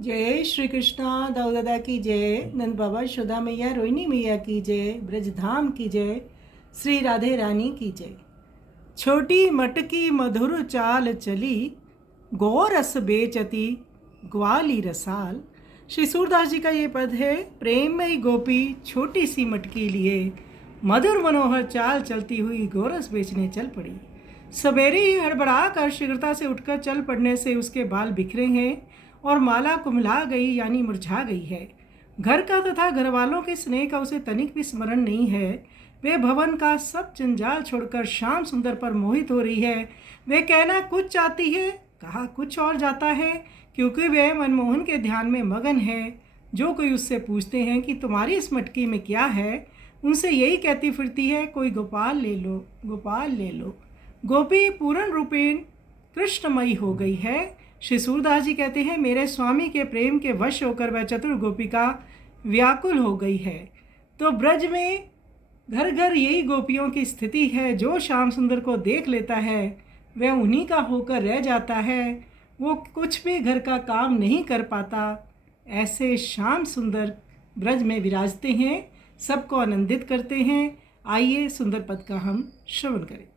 जय श्री कृष्णा। दाऊ दादा की जय, नंद बाबा यशोदा मैया रोहिणी मैया की जय, ब्रजधाम की जय, श्री राधे रानी की जय। छोटी मटकी मधुर चाल चली, गोरस बेचती ग्वाली रसाल। श्री सूरदास जी का ये पद है। प्रेममयी गोपी छोटी सी मटकी लिए मधुर मनोहर चाल चलती हुई गोरस बेचने चल पड़ी। सवेरे ही हड़बड़ा कर शीघ्रता से उठकर चल पड़ने से उसके बाल बिखरे हैं और माला कुम्हला गई यानी मुरझा गई है। घर का तथा घर वालों के स्नेह का उसे तनिक भी स्मरण नहीं है। वे भवन का सब जंजाल छोड़कर श्याम सुंदर पर मोहित हो रही है। वे कहना कुछ चाहती है, कहा कुछ और जाता है, क्योंकि वे मनमोहन के ध्यान में मगन है। जो कोई उससे पूछते हैं कि तुम्हारी इस मटकी में क्या है, उनसे यही कहती फिरती है, कोई गोपाल ले लो, गोपाल ले लो। गोपी पूर्ण रूपेण कृष्णमयी हो गई है। श्री सूरदास जी कहते हैं, मेरे स्वामी के प्रेम के वश होकर वह चतुर गोपिका व्याकुल हो गई है। तो ब्रज में घर घर यही गोपियों की स्थिति है। जो श्याम सुंदर को देख लेता है वह उन्हीं का होकर रह जाता है। वो कुछ भी घर का काम नहीं कर पाता। ऐसे श्याम सुंदर ब्रज में विराजते हैं, सबको आनंदित करते हैं। आइए सुंदर पद का हम श्रवण करें।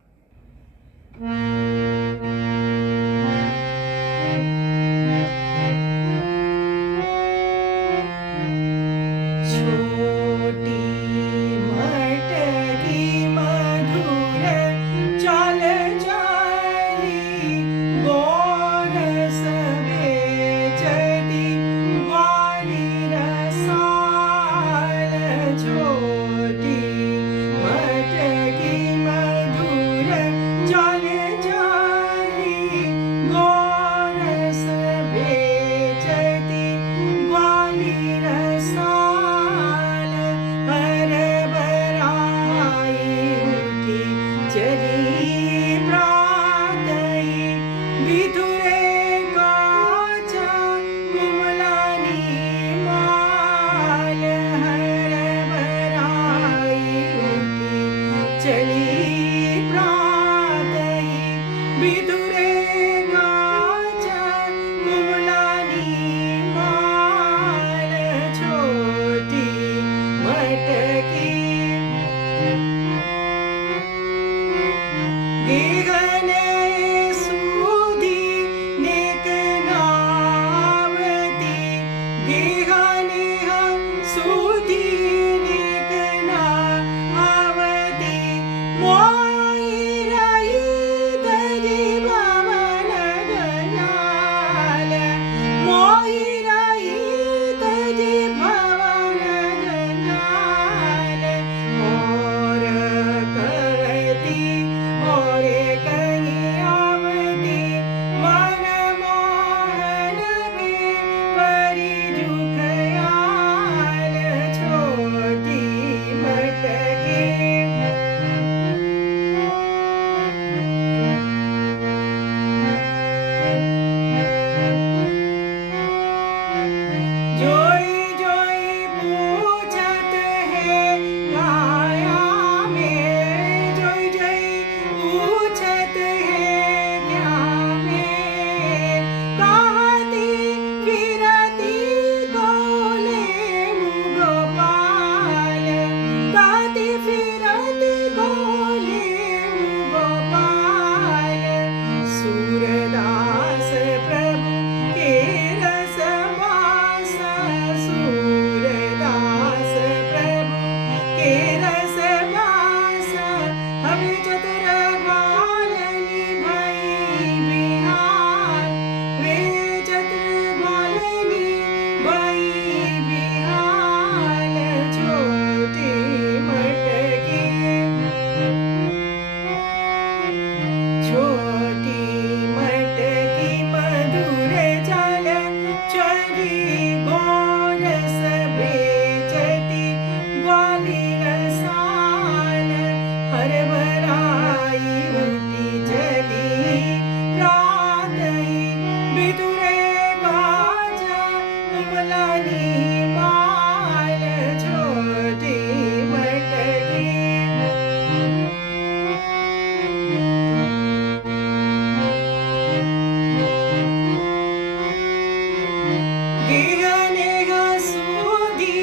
गेहनेह सूधी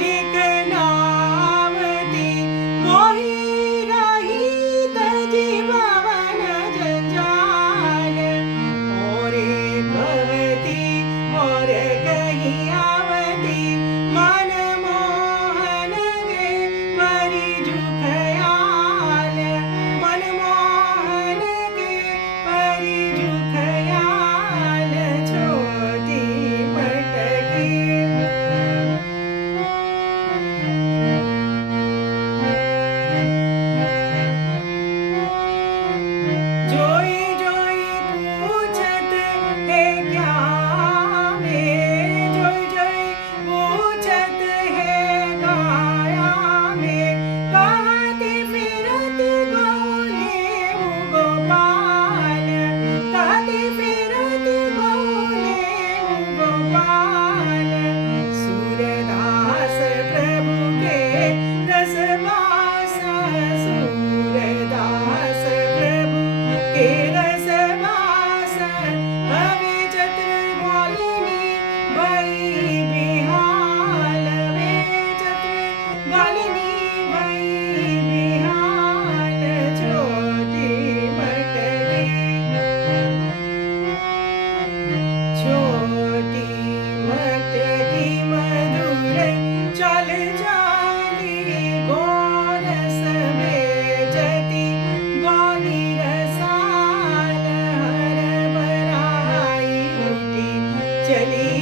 निकनावती मोहि राही तजी भवन जंजाल और भवती और कहीं आवती मन मोहन के परिजु खयाल मन मोहन के परिजु खयाल छोटी मटकी जोई जोई पूछत है क्या में जोई जोई पूछत है गाया में कहती फिरत गौले गोपाल कहती फिरत गौले गोपाल सूरदास प्रभु के रसवास सूरदास प्रभु के रसवास हवे चत्र ग्वालिनी भई बिहाल वे चत्र ग्वालिनी भई बिहाल छोटी मटकी छोटी मटकी मधुर चल चाली गोरस बेचती गौली रसाल हर बराई उठी चली